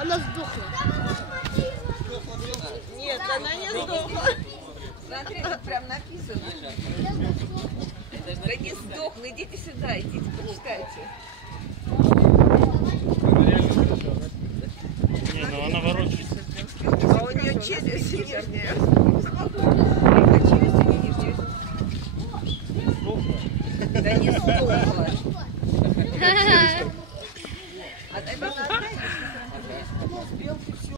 Она сдохла. Нет, она не сдохла. Смотри, тут прям написано. Да не сдохла, идите сюда, идите, почитайте. Не, ну она ворочается. А у нее челюсть нижняя. А челюсть или нижняя? Да не сдохла.